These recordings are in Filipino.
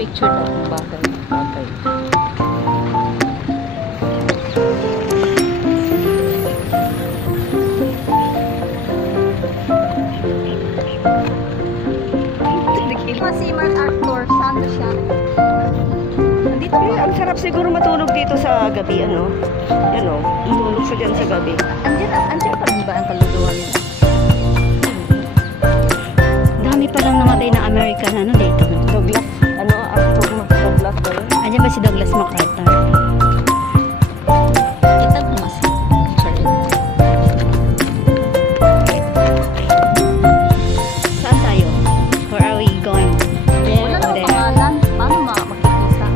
Picture daw ng bagay. Si Mark Arthur, saan na siya? Nandito ang sarap siguro matulog dito sa gabi, ano? Yan o, matulog siya dyan sa gabi. Andiyan pa rin ba ang kaluluwa nila? Dami pa lang namatay na American ano dito. Douglas, ano, Arthur Douglas ba yun? Andiyan ba si Douglas MacArthur? Kita mo mas. Sorry. Saan tayo? Where are we going? Wala na There. pangalan. Paano makikita?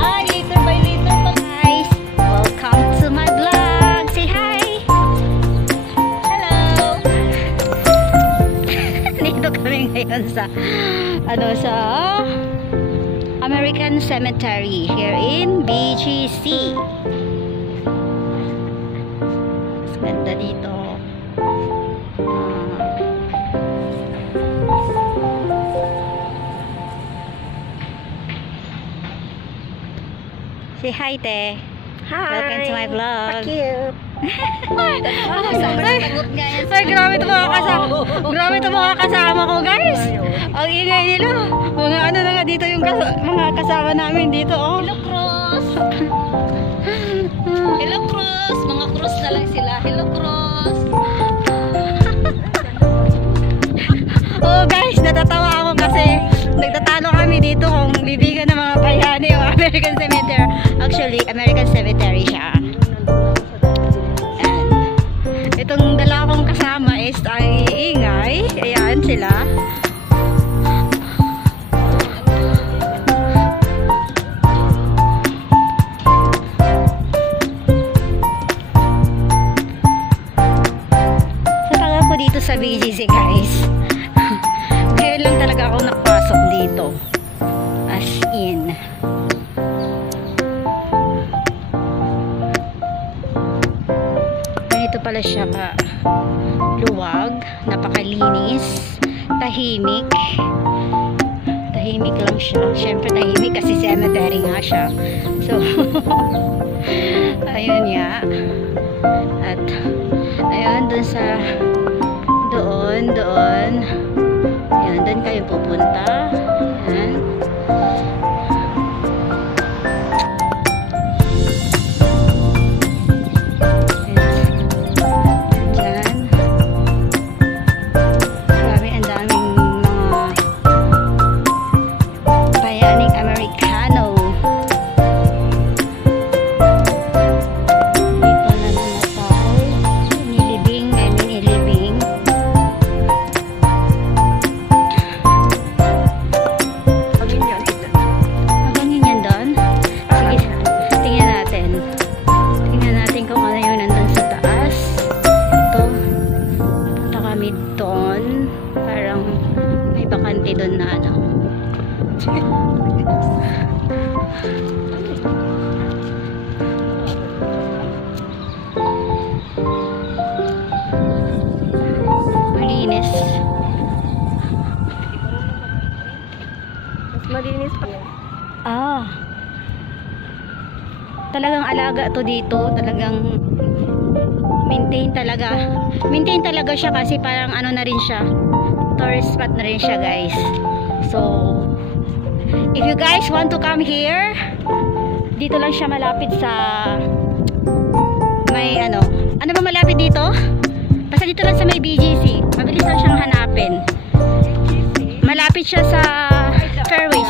Ah, later by later pa guys. Welcome to my vlog. Say hi. Hello. Dito kami ngayon sa sa American Cemetery here in BGC. Mas ganda dito. Say hi, te. Hi! Welcome to my vlog. Cute! Ay, grabe ito mga kasama. Grabe ito mga kasama ko, guys. Ang ingay nila. Mga ano na nga dito yung mga kasama namin dito, oh. Hello, Cross! Hello, Cross! Mga cross na lang sila. Hello, Cross! Oh, guys, natatawa ako kasi nagtatalo kami dito kung bibigan ng mga bayani o American Cemetery. Actually, American Cemetery siya. Ayan. Itong dalawa kong kasama is ay ingay. Ayan sila. Sa tagal ko dito sa BGC, guys. Ngayon lang talaga ako nakapasok dito. As in. Ganito pala siya luwag, napakalinis, tahimik. Tahimik lang siya. Siyempre tahimik kasi cemetery nga siya. So, ayun nga. At, ayun, dun sa doon. Ayan, doon kayo pupunta. Ayan. Ayan. Grabe, ang daming mga bayaning Amerikano. Dito na namatay. Nilibing. Abangin yan doon. Sige, tingnan natin. Tingnan natin kung ano yun nandun sa taas. Ito. Punta kami doon. Parang may bakante doon na ano. Malinis. Mas malinis pa. Ah. Talagang alaga to dito. Talagang maintain talaga. Maintain talaga siya kasi parang ano na rin siya. Tourist spot na rin siya, guys. So, if you guys want to come here, dito lang siya malapit sa may ano ba malapit dito? Basta dito lang sa may BGC. Mabilis lang siyang hanapin. Malapit siya sa Fairways.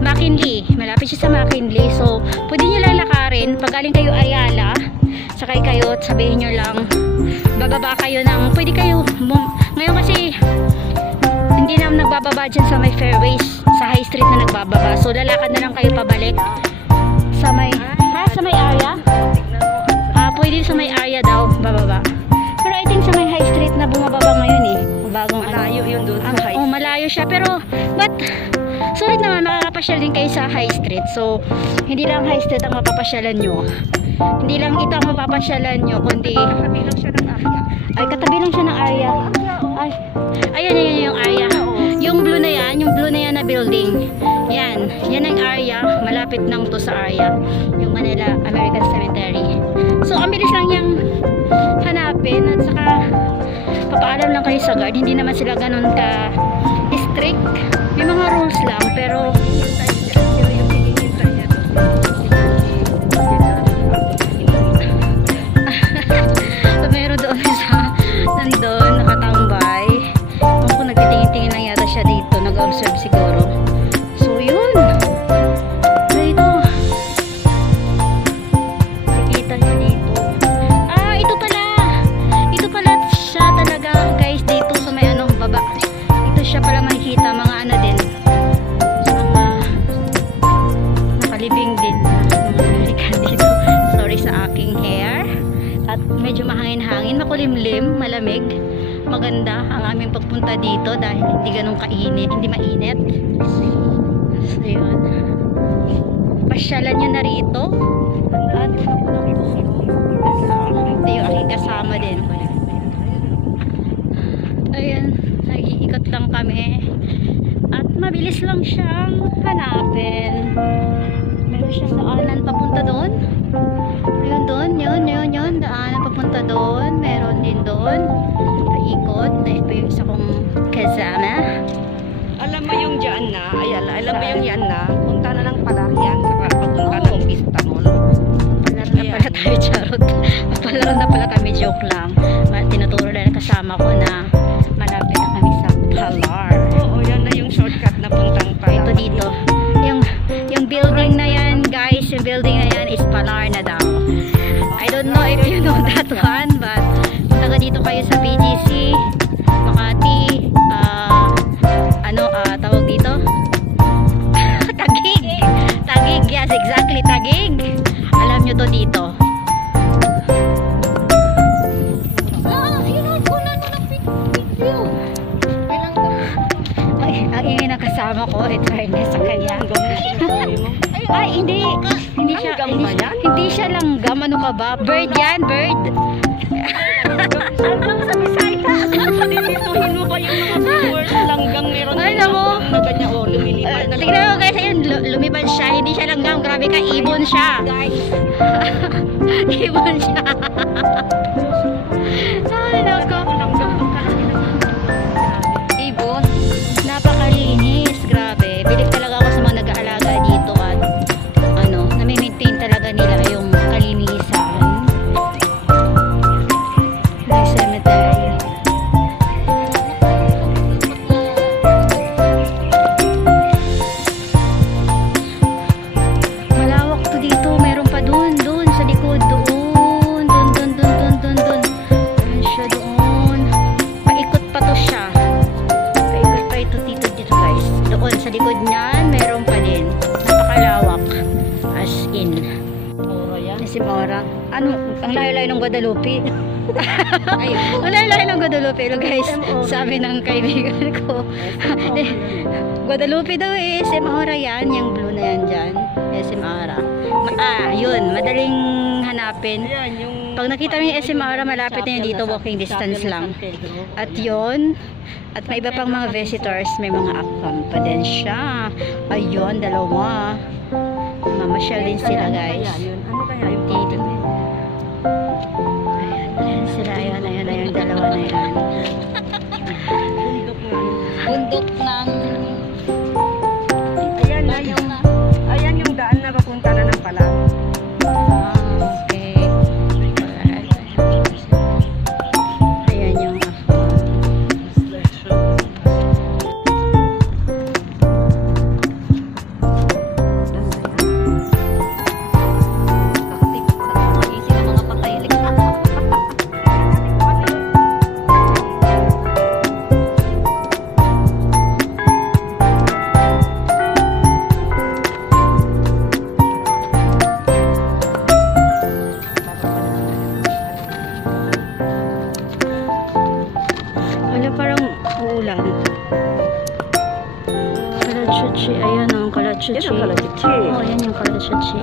McKinley. Malapit siya sa McKinley. So, pwede nyo lang lakarin. Pag galing kayo Ayala, sakay kayo at sabihin nyo lang, bababa kayo ng, pwede kayo, ngayon kasi, hindi naman nagbababa dyan sa may Fairways. Sa High Street na nagbababa. So, lalakad na lang kayo pabalik. Sa may, sa may area? Pwede sa may area daw, bababa. Pero I think sa may High Street na bumababa ngayon eh. Bagong Malayo yun doon sa High Street. Malayo siya. Pero, but, sulit naman, makakapasyal din kayo sa High Street. So, hindi lang High Street ang mapapasyalan nyo. Hindi lang ito ang mapapasyalan nyo, kundi Katabi lang siya ng area. ay, katabi lang siya ng area. Ay, ayan yung area. Yung blue na yan na building. Yan ang area. Malapit lang to sa area. Yung Manila American Cemetery. So, ang bilis lang yung hanapin. At saka, papaalam lang kayo sa guard. Hindi naman sila ganun ka strict. May mga rules lang, pero meron doon sa nandun, nakatambay. Kung nagtitingin-tingin lang yata siya dito, nag-observe siguro. So, yun. Dito. Nakikita niya dito. Ito pala. Ito pala siya talaga, guys, dito sa may baba. Ito siya pala makikita, mga ano din. Mga nakalibing din. Dito. Sorry sa aking hair. At medyo mahangin-hangin, makulimlim, malamig, maganda ang aming pagpunta dito dahil hindi ganun kainit, hindi mainit. So yun, pasyalan nyo na rito. At ito yung aking kasama din. Ayan, nag-iikot lang kami at mabilis lang siyang hanapin. Meron siyang daanan papunta doon. Ayun doon, yun, daanan papunta doon. Meron din doon. Paikot. Dahil pa yung isa kong kasama. Alam mo yung dyan na, Ayala, alam mo yung yan na, punta na lang pala yan, saka papunta ng Vista Mall. Palaro na pala tayo, charot. Palaro na pala kami, joke lang. Tinuturo na kasama ko na malapit na kami sa Palar. Oo, yan na yung shortcut na puntang pala. Ito dito. Yung building na yan, guys, yung building na yan is Palar na daw. I don't know if you know that one, but punta dito kayo sa BGC, Makati, tawag dito? Taguig! Taguig, yes, exactly, Taguig. Alam nyo to dito. Ang ingay ng kasama ko, fairness sa kanya. Ay, hindi siya langgam. Ano ka ba? Bird yan, bird. Hanggang sa Bisaya. Dituhin mo pa yung mga viewers. Langgang meron na ganyan. Lumilipad na. Tignan mo guys, ayun, lumipad siya. Hindi siya langgam. Grabe ka, ibon siya. Ibon siya. Ay, nako. Ibon. Napakalinis. Grabe. Bilik talaga ako sa mga nag-aalaga dito at nami-maintain talaga nila yung kalinisan. Ng cemetery. Malawak to dito. Meron pa dun sa likod. Doon. Ayan siya doon. Paikot pa to siya. Paikot pa ito dito guys. Doon sa likod niyan, meron pa din. Napakalawak. As in. Si Mora. Ang layo-layo ng Guadalupe. Ang layo-layo ng Guadalupe. Guys, sabi ng kaibigan ko. Guadalupe daw eh. Si Mora yan. Yung blue na yan dyan. SM Ara. Yun. Madaling hanapin. Pag nakita mo yung SM Ara, malapit na yun dito. Walking distance lang. At yun. At may iba pang mga visitors. May mga akam pa din siya. Ayun, dalawa. Mamasyal din sila guys. Ano kaya yung dito? Ayan sila. Ayan. Dalawa na yan. Bundok ng ulan. Kalachuchi. Ayan ang kalachuchi. Yan ang kalachuchi. Oo, yan yung kalachuchi.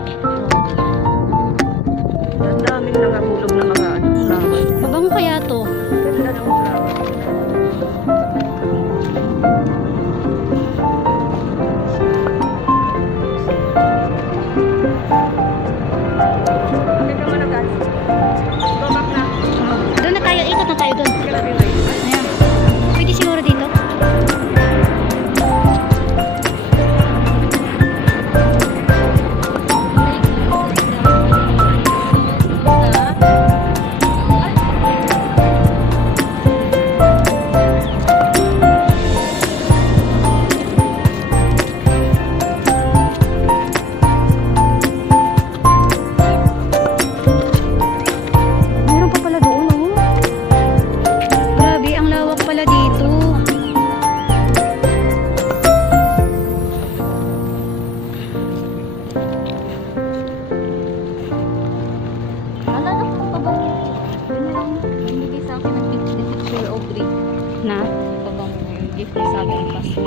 Ang daming nangahulog na mga flower. Mabango kaya to? Ganda ng flower. Teka muna guys. Go back na. Doon na tayo. Ikot na tayo doon. Grabe na yun. Ayan. Pwede siguro dito? Meron pa pala doon, oh. Grabe, ang lawak pala dito. Alala ko pa ba yun? Yun na lang, binigay sa akin ng picture of Greek. Na? Pabango na yung gift niya sa akin ng Pasko.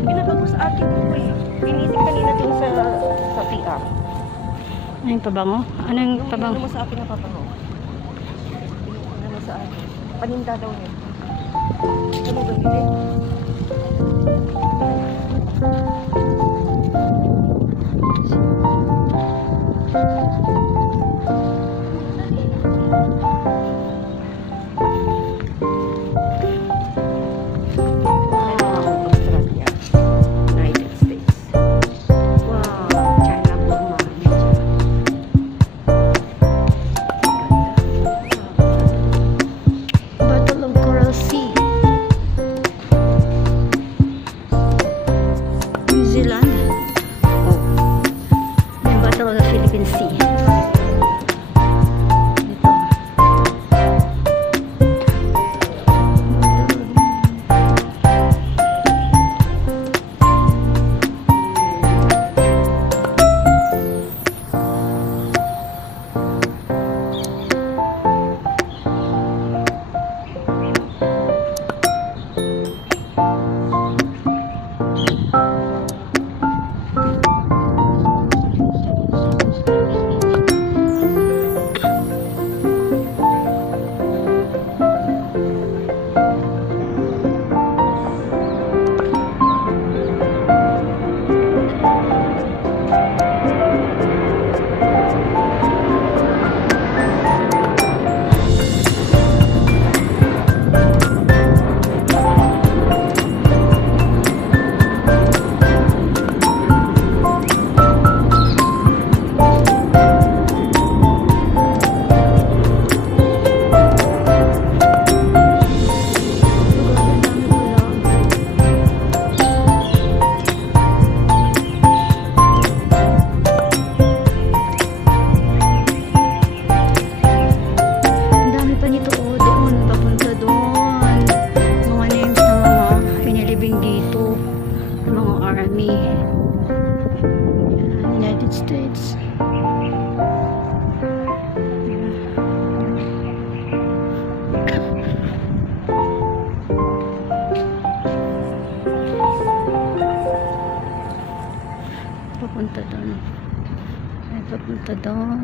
Pinagawa sa akin po eh. Pinisip kanina dun sa PR. Ano yung pabango? Ano yung Yung pabango? mo sa akin na pabango. Ano mo sa akin? Paninda daw niya. Ano ba hindi? Australia. United States. Wow. China, Burma. Battle of Coral Sea. New Zealand. Oh. Yung Battle of the Philippine Sea. Ito. Ang dami pa nito, oh, doon, papunta doon. Mga names na mga pinilibing dito. Ng mga army. United States. Papunta doon. Ay, papunta doon.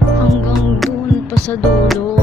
Hanggang doon pa sa dulo.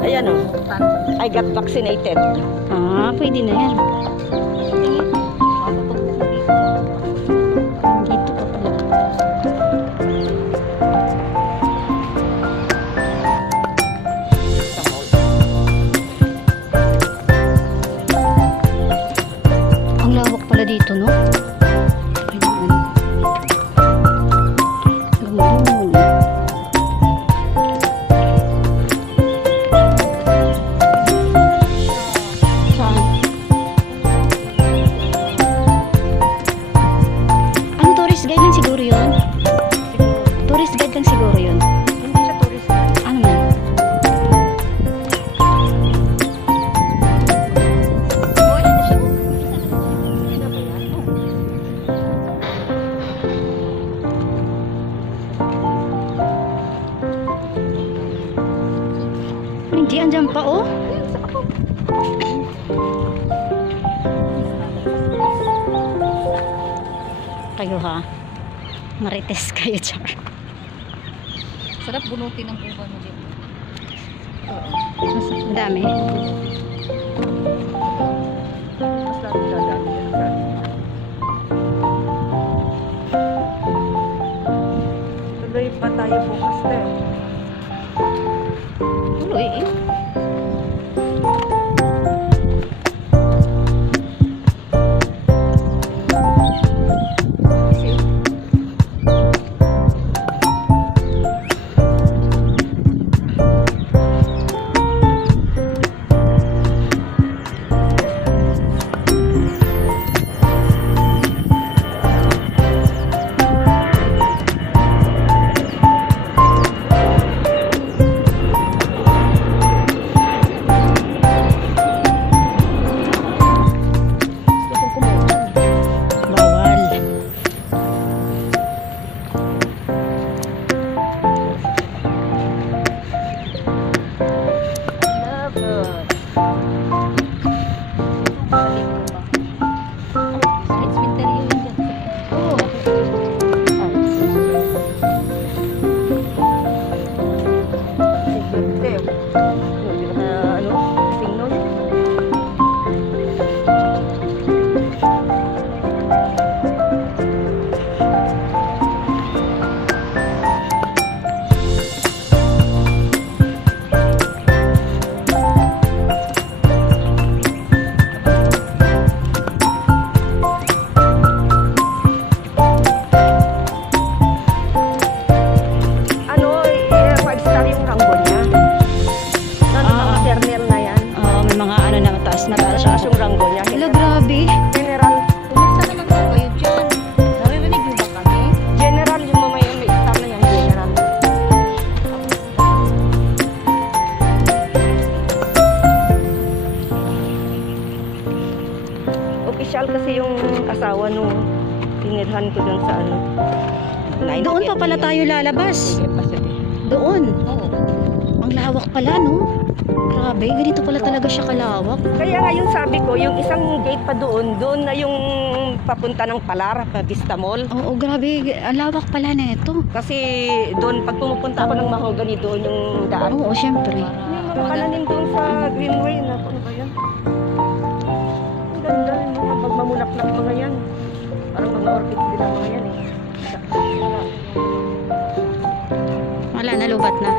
Ayan o. I got vaccinated. Ah, pwede na yan. Dito pa pala. Ang lawak pala dito, no? Ayun. Ganda. Saan? Ang tourist guide lang siguro yun? Tourist guide lang siguro yun? Hindi siya tourist. Ano man? Hindi, andyan pa oh. Kayo ha. Marites kayo, char. Sarap bunutin ng uban mo dito. Ang dami. Mas lalo dadami yan sa atin. Tuloy pa tayo bukas na eh. Tuloy eh. Bawal. It's winter yun dyan. Oh. Sigurte. Hindi ka ano, tingnon. Ano, 5-star yung rango niya. Ano, maternal na yan. Oh, may mga ano na mataas na taas. Mataas yung rango niya. Hala, grabe. General. Kumusta naman po kayo dyan? Naririnig niyo ba kami? General yung mamaya may star na yan. General. Official kasi yung asawa nung tinirhan ko dun sa ano. Doon pa pala tayo lalabas. Doon. Oo. Ang lawak pala, no? Grabe, ganito pala talaga siya kalawak. Kaya nga yung sabi ko, yung isang gate pa doon, doon na yung papunta ng Palar, Vista Mall. Oo, grabe. Ang lawak pala na ito. Kasi doon, pag pumupunta ako ng Mahogany, doon yung daan. Oo, syempre. May mga palanim doon sa Greenway. Naku, ano ba yan? Ang ganda, no? Kapag mamulaklak mga yan. Parang mga orchids din ang mga yan eh. Wala, nalubat na.